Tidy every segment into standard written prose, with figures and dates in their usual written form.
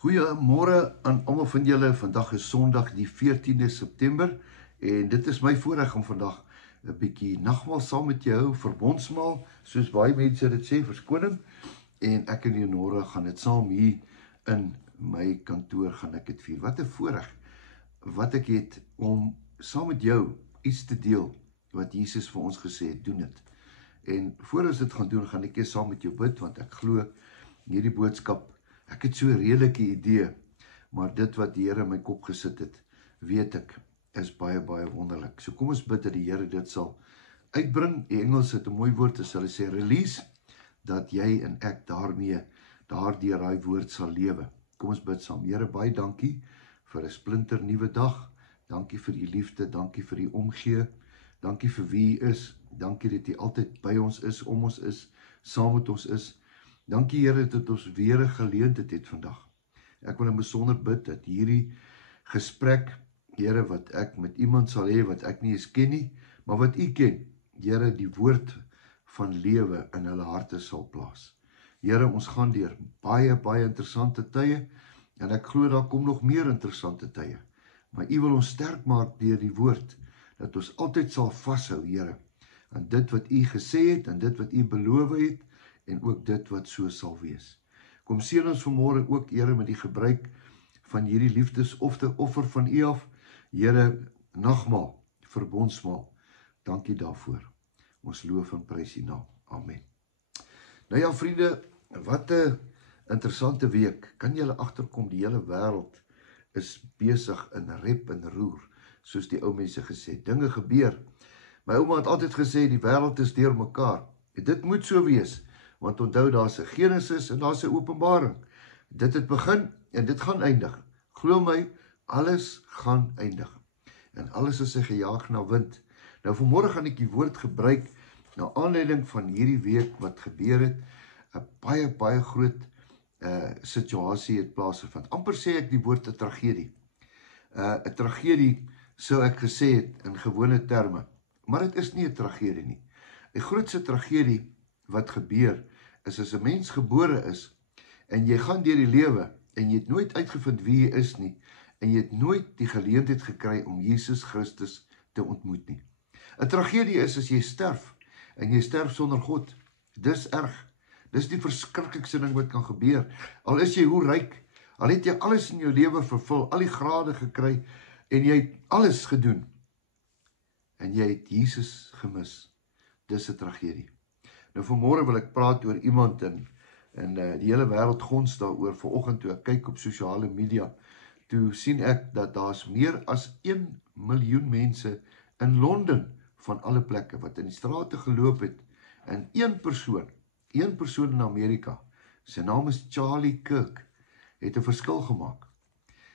Goeiemôre aan almal van julle. Vandag is Sondag die 14de September en dit is my voorreg om vandag 'n bietjie nagmaal saam met jou hou, verbondsmaal, soos baie mense dit sê, verskoning. En ek en Leonora gaan dit saam hier in my kantoor gaan ek dit vier. Wat 'n voorreg wat ek het om saam met jou iets te deel wat Jesus vir ons gesê het, doen dit. En voor ons dit gaan doen, gaan ek eers saam met jou bid, want ek glo hierdie boodskap, ek het so 'n redelike idee, maar dit wat die Here in my kop gesit het, weet ek, is baie, baie wonderlik. So kom ons bid dat die Here dit sal uitbring. Die Engels het 'n mooi woord, as hulle sê release, dat jy en ek daardeur daai woord sal lewe. Kom ons bid saam. Here, baie dankie vir 'n splinter nuwe dag. Dankie vir u liefde, dankie vir u omgee. Dankie vir wie u is. Dankie dat u altyd by ons is, om ons is, saam met ons is. Dankie Here dat ons weer 'n geleentheid het vandag. Ek wil in besonder bid dat hierdie gesprek, Here, wat ek met iemand sal hê wat ek nie eens ken nie, maar wat u ken, Here, die woord van lewe in hulle harte sal plaas. Here, ons gaan deur baie, baie interessante tye, en ek glo daar kom nog meer interessante tye. Maar u wil ons sterk maak deur die woord, dat ons altyd sal vashou, Here, aan dit wat u gesê het, en dit wat u beloof het, en ook dit wat so sal wees. Kom seën ons vanmôre ook, Here, met die gebruik van hierdie liefdesoffer van u af. Here, nagmaal, verbondsmaal. Dankie daarvoor. Ons loof en prys u naam. Amen. Nou ja, vriende, wat 'n interessante week. Kan julle agterkom, die hele wêreld is besig in rep en roer, soos die ou mense gesê. Dinge gebeur. My ouma het altyd gesê, die wêreld is deur mekaar. Dit moet so wees. Want onthou, daar's 'n Genesis en daar's 'n Openbaring. Dit het begin en dit gaan eindig. Glo my, alles gaan eindig. En alles is 'n gejaag na wind. Nou vanmôre gaan ek die woord gebruik na aanleiding van hierdie week wat gebeur het. 'n baie, baie groot situasie het plaasgevind. Amper sê ek die woord 'n tragedie. 'n tragedie sou ek gesê het in gewone terme. Maar dit is nie 'n tragedie nie. 'n grootste tragedie wat gebeur is as 'n mens gebore is en jy gaan deur die lewe en jy het nooit uitgevind wie jy is nie en jy het nooit die geleentheid gekry om Jesus Christus te ontmoet nie. 'n tragedie is as jy sterf en jy sterf sonder God. Dis erg. Dis die verskriklikste ding wat kan gebeur. Al is jy hoe ryk, al het jy alles in jou lewe vervul, al die grade gekry en jy het alles gedoen en jy het Jesus gemis. Dis 'n tragedie. Nou vanmôre wil ek praat oor iemand en die hele wêreld gons daaroor. Vanoggend toe ek kyk op sosiale media, toe sien ek dat daar's meer as 1 miljoen mense in Londen van alle plekke wat in die strate geloop het en een persoon in Amerika, sy naam is Charlie Kirk, het 'n verskil gemaak.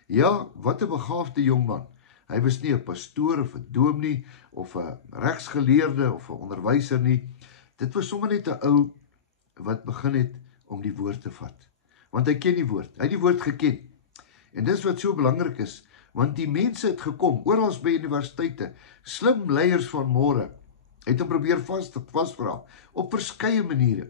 Ja, wat 'n begaafde jongman. Hy was nie 'n pastoor of 'n dominee of 'n regsgeleerde of 'n onderwyser nie. Dit was sommer net 'n ou wat begin het om die woord te vat. Want hy ken die woord. Hy het die woord geken. En dis wat so belangrik is, want die mense het gekom, oral by universiteite, slim leiers van môre, het hom probeer vasvra, op verskeie maniere.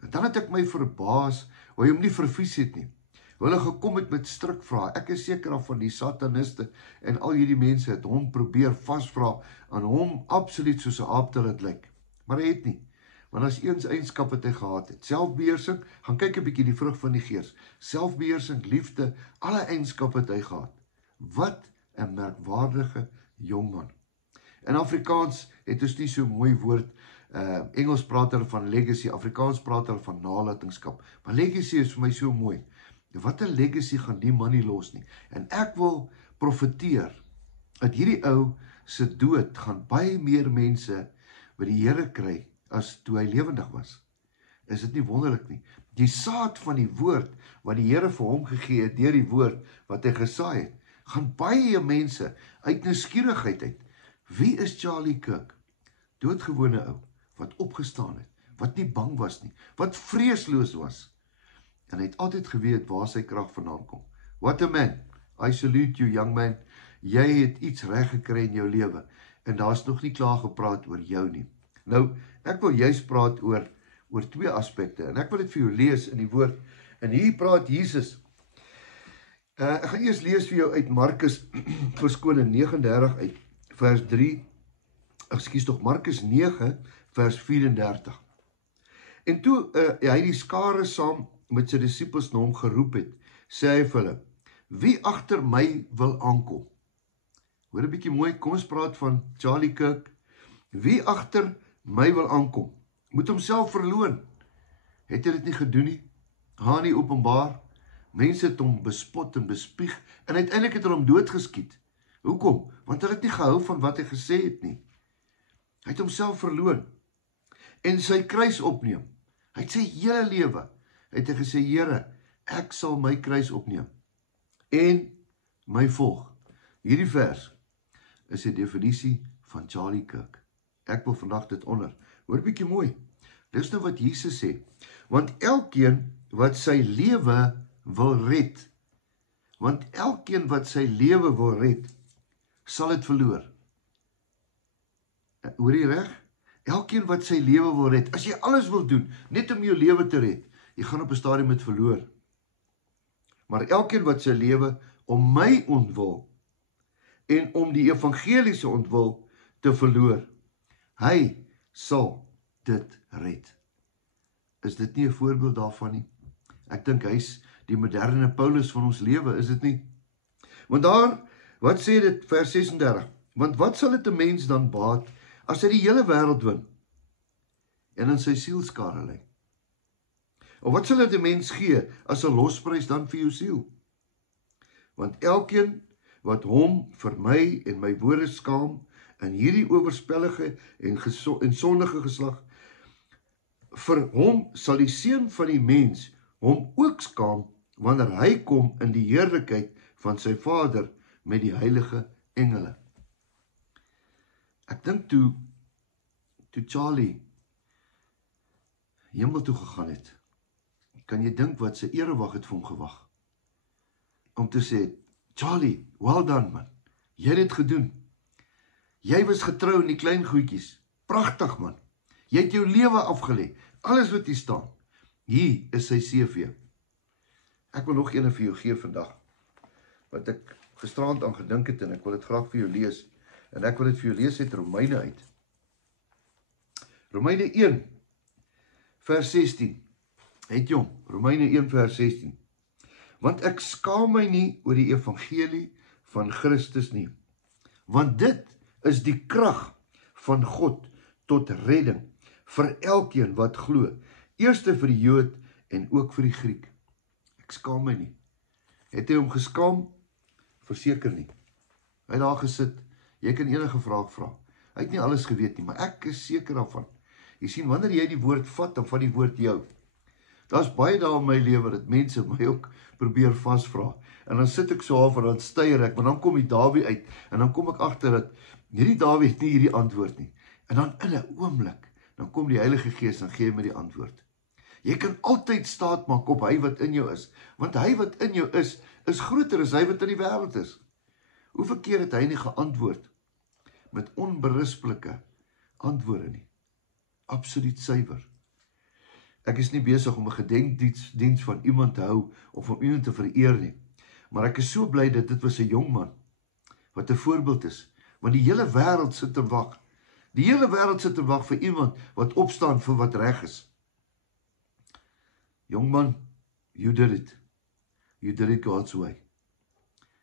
En dan het ek my verbaas, hoe hy hom nie vervies het nie. Hulle gekom het met strikvrae. Ek is seker af van die sataniste en al hierdie mense het hom probeer vasvra, aan hom absoluut soos 'n aap te laat lyk. Maar hy het nie. Want as eens eienskap wat hy gehad het, selfbeheersing, gaan kyk 'n bietjie die vrug van die Gees, selfbeheersing, liefde, alle eienskappe wat hy gehad. Wat 'n merkwaardige jongman. In Afrikaans het ons nie so mooi woord, Engels praat hulle van legacy, Afrikaans praat hulle van nalatenskap, maar legacy is vir my so mooi. Wat 'n legacy gaan die man nie los nie. En ek wil profeteer, dat hierdie ou se dood gaan baie meer mense by die Here kry, as toe hy lewendig was. Is dit nie wonderlik nie? Die saad van die woord, wat die Here vir hom gegee het, deur die woord, wat hy gesaai het, gaan baie mense uit nuuskierigheid uit. Wie is Charlie Kirk? Doodgewone ou, wat opgestaan het, wat nie bang was nie, wat vreesloos was. En hy het altyd geweet waar sy krag vandaan kom. What a man! I salute you, young man. Jy het iets reg gekry in jou lewe, en daar's nog nie klaar gepraat oor jou nie. Nou, ek wil juist praat oor twee aspekte, en ek wil dit vir jou lees in die woord, en hier praat Jesus Ek gaan eers lees vir jou uit Markus, verskoning 39 uit vers 3, Markus 9 vers 34. En toe hy die skare saam met sy disippels na hom geroep het, sê hy vir hulle, wie agter my wil aankom? Hoor 'n bietjie mooi, kom ons praat van Charlie Kirk. Wie agter my wil aankom, moet homself verloon. Het hy dit nie gedoen nie? Gaan nie openbaar. Mense het hom bespot en bespieg en uiteindelik het hulle hom doodgeskiet. Hoekom? Want hulle het nie gehou van wat hy gesê het nie. Hy het homself verloon en sy kruis opneem. Hy het sy hele lewe, het hy gesê, Here, ek sal my kruis opneem en my volg. Hierdie vers is 'n definisie van Charlie Kirk. Ek wil vandag dit onder. Hoor 'n bietjie mooi. Dis nou wat Jesus sê. Want elkeen wat sy lewe wil red, sal dit verloor. Hoor jy reg? Elkeen wat sy lewe wil red, as jy alles wil doen, net om jou lewe te red, jy gaan op 'n stadium met verloor. Maar elkeen wat sy lewe om my ontwil, en om die evangeliese ontwil te verloor, hy sal dit red. Is dit nie 'n voorbeeld daarvan nie? Ek dink hy's die moderne Paulus van ons lewe, is dit nie? Want daar, wat sê dit, vers 36, want wat sal dit 'n mens dan baat, as hy die hele wêreld win, en in sy siel skade ly? Of wat sal dit 'n mens gee, as 'n losprys dan vir jou siel? Want elkeen wat hom vir my en my woorde skaam, in hierdie oorspellige en sondige geslag, vir hom sal die Seun van die mens hom ook skaam, wanneer hy kom in die heerlikheid van sy Vader met die heilige engele. Ek dink toe Charlie hemel toe gegaan het, kan jy dink wat sy erewag het vir hom gewag, om te sê, Charlie, well done man, jy het dit gedoen, jy was getrou in die klein goedjies, pragtig man, jy het jou lewe afgelê, alles wat hier staan, hier is sy CV. Ek wil nog een vir jou gee vandag, wat ek gisterand aan gedink het, en ek wil dit graag vir jou lees, en ek wil dit vir jou lees uit Romeine uit. Romeine 1, vers 16, het jong, Romeine 1 vers 16, want ek skaam my nie oor die evangelie van Christus nie, want dit is die krag van God tot redding, vir elkeen wat glo, eerste vir die Jood en ook vir die Griek. Ek skaam my nie. Het hy hom geskaam? Verseker nie. Hy het daar gesit, jy kan enige vraag vra. Hy het nie alles geweet nie, maar ek is seker daarvan. Jy sien, wanneer jy die woord vat, dan vat die woord jou. Daar's baie daar in my lewe, dat mense my ook probeer vasvra. En dan sit ek so af, en dan styer ek, maar dan kom die Dawie uit, en dan kom ek agter dat, hierdie Dawie het nie hierdie antwoord nie. En dan in 'n oomblik, dan kom die Heilige Gees, en gee my die antwoord. Jy kan altyd staat maak op hy wat in jou is, want hy wat in jou is groter as hy wat in die wêreld is. Hoeveel keer het hy nie geantwoord met onberispelike antwoorde nie? Absoluut suiwer. Ek is nie besig om 'n gedenkdiens van iemand te hou of om iemand te vereer nie, maar ek is so bly dat dit was 'n jong man wat 'n voorbeeld is, want die hele wêreld sit te wag. Die hele wêreld sit te wag vir iemand wat opstaan vir wat reg is. Jong man, you did it. You did it God's way.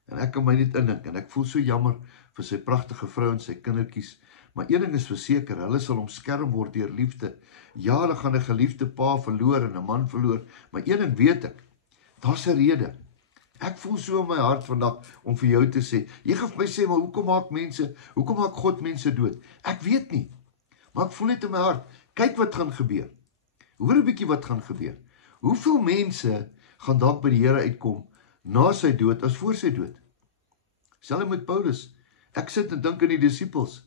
En ek kan my net indink, en ek voel so jammer vir sy pragtige vrou en sy kindertjies, maar een ding is verseker, hulle sal omskerm word deur liefde. Ja, hulle gaan 'n geliefde pa verloor en 'n man verloor, maar een ding weet ek, daar's 'n rede. Ek voel so in my hart vandag om vir jou te sê, jy gaan vir my sê, maar hoekom maak God mense dood? Ek weet nie, maar ek voel net in my hart, kyk wat gaan gebeur. Hoor 'n bietjie wat gaan gebeur. Hoeveel mense gaan dalk by die Here uitkom na sy dood as voor sy dood? Selfs met Paulus. Ek sit en dink aan die disippels.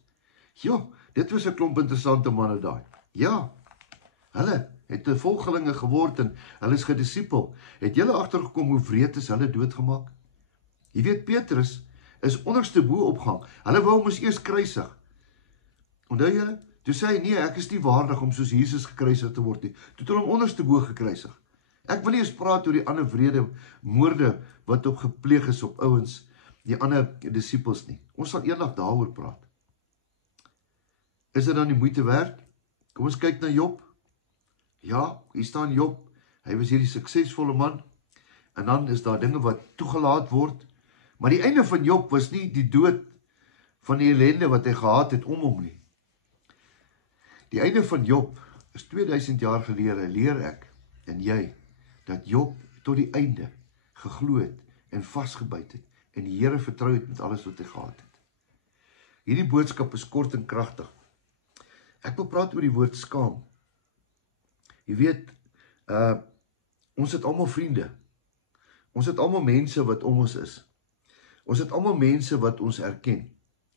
Ja, dit was 'n klomp interessante manne daai. Ja, hulle het 'n volgelinge geword en hulle is gedisipel. Het julle agtergekom hoe wreed is hulle doodgemaak? Jy weet, Petrus is onderste bo opgehang. Hulle wou hom mos eers kruisig. Onthou julle? Toe sê hy, nee, ek is nie waardig om soos Jesus gekruisig te word nie. Toe het hulle hom onderste bo gekruisig. Ek wil nie eens praat oor die ander wrede moorde wat op gepleeg is op ouens, die ander disippels nie. Ons sal eendag daaroor praat. Is dit dan die moeite werd? Kom ons kyk na Job. Ja, hier staan Job. Hy was hierdie suksesvolle man. En dan is daar dinge wat toegelaat word. Maar die einde van Job was nie die dood van die ellende wat hy gehad het om hom nie. Die einde van Job is 2000 jaar gelede, leer ek en jy, dat Job tot die einde geglo het en vasgebyt het en die Here vertrou het met alles wat hy gehad het. Hierdie boodskap is kort en kragtig. Ek wil praat oor die woord skaam. Jy weet, ons het almal vriende. Ons het almal mense wat om ons is. Ons het almal mense wat ons erken.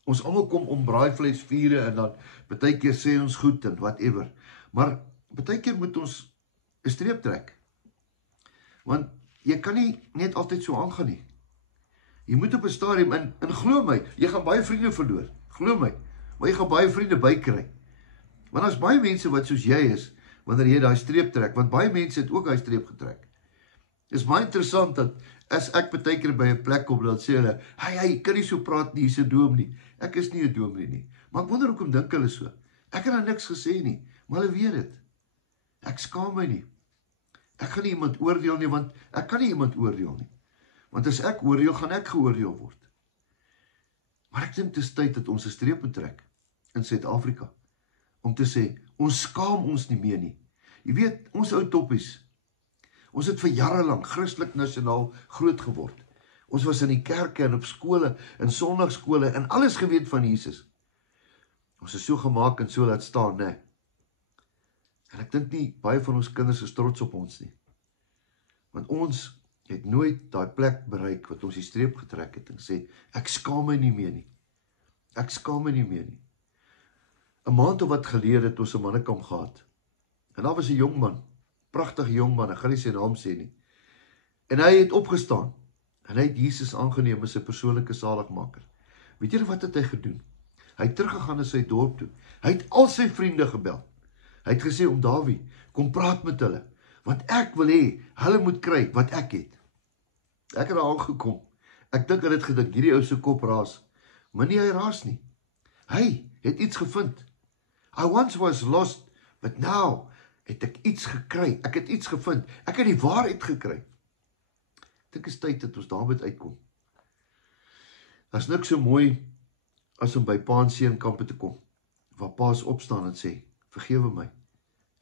Ons almal kom om braaivleisvure en dan partykeer sê ons goed en whatever. Maar partykeer moet ons 'n streep trek. Want jy kan nie net altyd so aangaan nie. Jy moet op 'n stadium en glo my, jy gaan baie vriende verloor. Glo my, maar jy gaan baie vriende bykry. Want daar's baie mense wat soos jy is wanneer jy daai streep trek, want baie mense het ook daai streep getrek. Is baie interessant dat as ek partykeer by 'n plek kom, dan sê hulle, "Hey, kan nie so praat nie, hier's 'n dominee." Ek is nie 'n dominee nie. Maar ek wonder hoekom dink hulle so. Ek het dan niks gesê nie, maar hulle weet dit. Ek skaam my nie. Ek gaan nie iemand oordeel nie, want ek kan nie iemand oordeel nie. Want as ek oordeel, gaan ek geoordeel word. Maar ek dink dit is tyd dat ons 'n streep moet trek in Suid-Afrika om te sê, ons skaam ons nie meer nie. Jy weet, ons ou toppies, ons het vir jare lank Christelik nasionaal groot geword. Ons was in die kerke en op skole, in sondagskole en alles geweet van Jesus. Ons is so gemaak en so laat staan, né? En ek dink nie, baie van ons kinders is trots op ons nie. Want ons het nooit daai plek bereik wat ons die streep getrek het en sê, ek skaam my nie meer nie. Ek skaam my nie meer nie. 'n maand of wat gelede het ons 'n mannekamp gehad. En daar was 'n jong man, pragtige jong man, ek gaan nie sy naam sê nie. En hy het opgestaan en hy het Jesus aangeneem as sy persoonlike saligmaker. Weet julle wat het hy gedoen? Hy het teruggegaan na sy dorp toe. Hy het al sy vriende gebel. Hy het gesê, om Dawie, kom praat met hulle, want ek wil hê, hulle moet kry wat ek het. Ek het daar aangekom. Ek dink hy het gedink, hierdie ou se kop raas. Maar nie, hy raas nie. Hy het iets gevind. I once was lost, but now het ek iets gekry. Ek het iets gevind. Ek het die waarheid gekry. Ek dink is tyd dat ons daarmee uitkom. As niks so mooi as om by pa en seun kampe te kom, waar pa's opstaan en sê, vergewe my,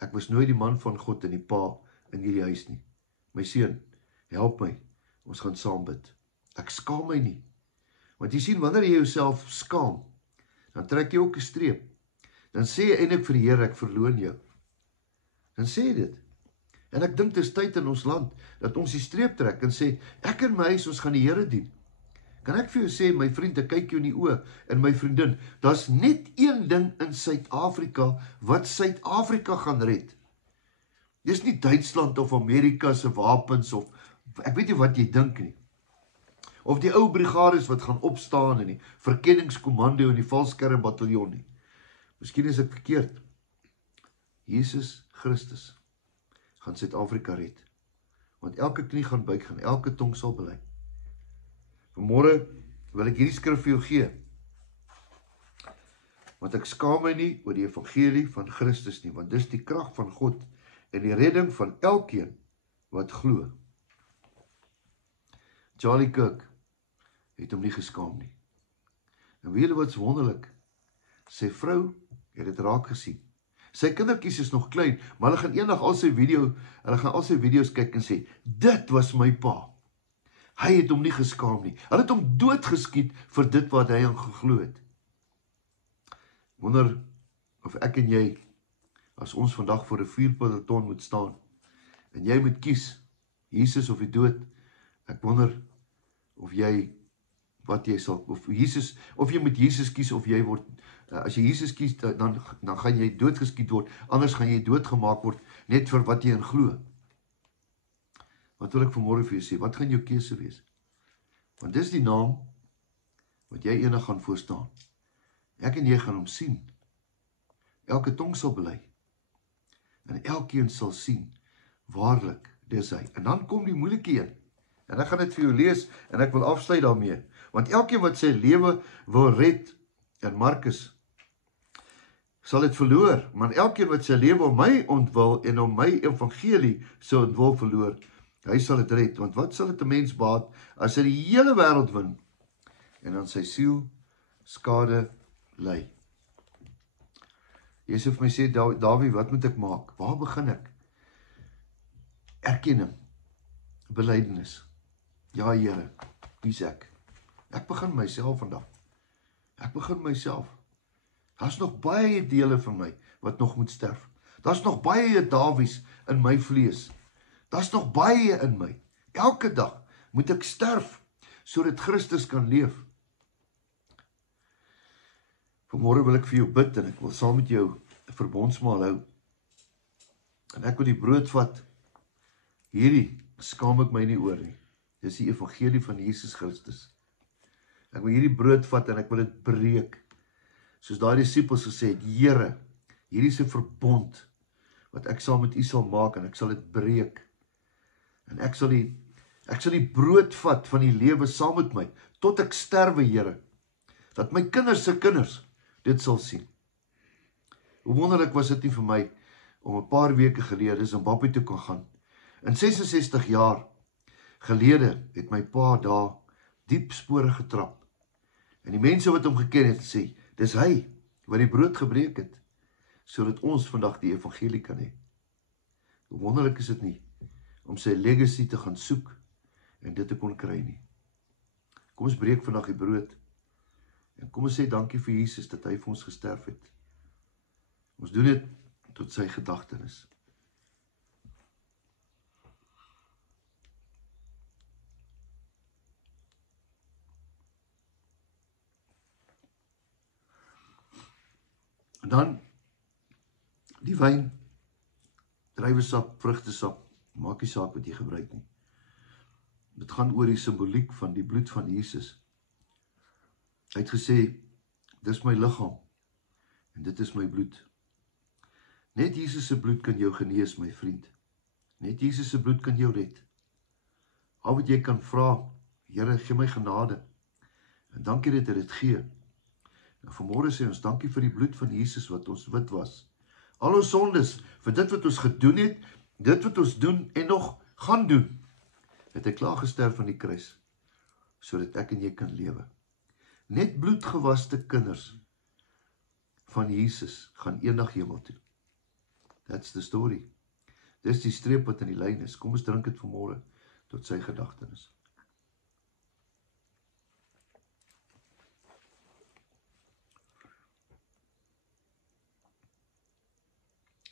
ek was nooit die man van God en die pa in hierdie huis nie. My seun, help my, ons gaan saam bid. Ek skaam my nie. Want jy sien, wanneer jy jouself skaam, dan trek jy ook 'n streep. Dan sê jy eintlik vir die Here, ek verloon jou. Dan sê jy dit. En ek dink dit is tyd in ons land, dat ons die streep trek en sê, ek en my huis, ons gaan die Here dien. Kan ek vir jou sê, my vriend, ek kyk jou in die oë, en my vriendin, daar's net een ding in Suid-Afrika, wat Suid-Afrika gaan red. Dis nie Duitsland of Amerika se wapens, of, ek weet nie wat jy dink nie. Of die ou brigades wat gaan opstaan, en die verkenningskommando, en die valskermbataljon nie. Miskien is ek verkeerd. Jesus Christus gaan Suid-Afrika red. Want elke knie gaan buig, en elke tong sal bely. Vanmôre wil ek hierdie skrif vir jou gee. Want ek skaam my nie oor die evangelie van Christus nie, want dis die krag van God en die redding van elkeen wat glo. Charlie Kirk het hom nie geskaam nie. En weet jy wat is wonderlik? Sy vrou het dit raak gesien. Sy kindertjies is nog klein, maar hulle gaan eendag al sy video's kyk en sê, dit was my pa. Hy het hom nie geskaam nie. Hulle het hom doodgeskiet vir dit wat hy aan geglo het. Wonder of ek en jy, as ons vandag voor 'n vuurpeloton moet staan, en jy moet kies, Jesus of die dood, ek wonder of jy, wat jy sal, of jy moet Jesus kies, of jy word, as jy Jesus kies, dan gaan jy doodgeskiet word, anders gaan jy doodgemaak word, net vir wat jy in glo. Wat wil ek vanmôre vir jou sê? Wat gaan jou keuse wees? Want dis die naam wat jy eendag gaan voorstaan. Ek en jy gaan hom sien. Elke tong sal bely. En elkeen sal sien, waarlik, dis hy. En dan kom die moeilike een. En ek gaan dit vir jou lees, en ek wil afsluit daarmee. Want elkeen wat sy lewe wil red, in Markus, sal dit verloor. Maar elkeen wat sy lewe om my ontwil, en om my evangelie sou ontwil verloor, hy sal dit red. Want wat sal dit 'n mens baat, as hy die hele wêreld win, en dan sy siel skade ly? Jy sê vir my, sê, Dawie, wat moet ek maak? Waar begin ek? Erkenning, belydenis. Ja, Here, hier's ek. Ek begin myself vandag. Ek begin myself. Daar's nog baie dele van my wat nog moet sterf. Daar's nog baie Dawies in my vlees. Daar's nog baie in my. Elke dag moet ek sterf, sodat Christus kan leef. Vanmôre wil ek vir jou bid, en ek wil saam met jou 'n verbondsmaal hou. En ek wil die brood vat. Hierdie skaam ek my nie oor nie. Dis die evangelie van Jesus Christus. Ek wil hierdie brood vat, en ek wil dit breek. Soos daai disippels gesê het, Here, hierdie is 'n verbond wat ek saam met U sal maak, en ek sal dit breek. En ek sal die brood vat van die lewe saam met my, tot ek sterwe, Here. Dat my kinders se kinders dit sal sien. Hoe wonderlik was dit nie vir my, om 'n paar weke gelede Zimbabwe toe kan gaan. In 66 jaar gelede het my pa daar diep spore getrap. En die mense wat hom geken het, sê, dis hy wat die brood gebreek het, sodat ons vandag die evangelie kan hê. Hoe wonderlik is dit nie, om sy legacy te gaan soek, en dit te kon kry nie. Kom ons breek vandag die brood, en kom ons sê dankie vir Jesus, dat hy vir ons gesterf het. Ons doen dit tot sy gedagtenis. En dan die wyn, druiwesap, vrugtesap, maak nie saak wat jy gebruik nie. Dit gaan oor die simboliek van die bloed van Jesus. Hy het gesê, dis my liggaam, en dit is my bloed. Net Jesus se bloed kan jou genees, my vriend. Net Jesus se bloed kan jou red. Al wat jy kan vra, Here, gee my genade, en dankie dat hy dit gee. En vanmôre sê ons dankie vir die bloed van Jesus wat ons wit was. Al ons sondes, vir dit wat ons gedoen het, dit wat ons doen en nog gaan doen, het hy klaar gesterf aan die kruis, sodat ek en jy kan lewe. Net bloedgewaste kinders van Jesus gaan eendag hemel toe. That's the story. Dis die streep wat in die lyn is. Kom ons drink dit vanmôre tot sy gedagtenis.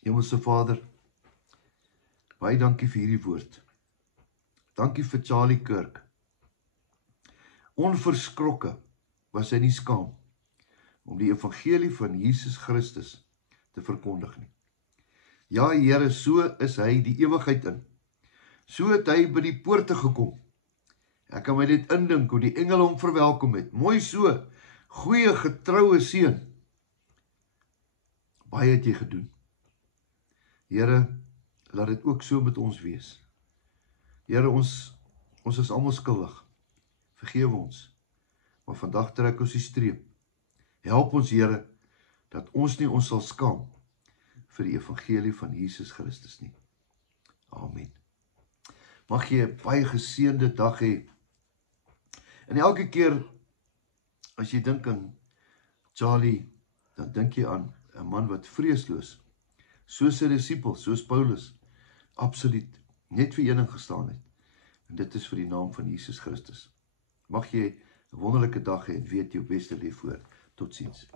Hemelse Vader, baie dankie vir hierdie woord. Dankie vir Charlie Kirk. Onverskrokke was hy nie skaam om die evangelie van Jesus Christus te verkondig nie. Ja, Here, so is hy die ewigheid in. So het hy by die poorte gekom. Ek kan my dit indink hoe die engele hom verwelkom het. Mooi so, goeie getroue seun. Baie het jy gedoen. Here, laat dit ook so met ons wees. Here, ons is almal skuldig. Vergewe ons. Maar vandag trek ons die streep. Help ons, Here, dat ons nie ons sal skaam vir die evangelie van Jesus Christus nie. Amen. Mag jy 'n baie geseënde dag hê. En elke keer as jy dink aan Charlie, dan dink jy aan 'n man wat vreesloos, soos sy disipels, soos Paulus, absoluut net vir een ding gestaan het. En dit is vir die naam van Jesus Christus. Mag jy 'n wonderlike dag hê en weet jou beste lê voor. Totsiens.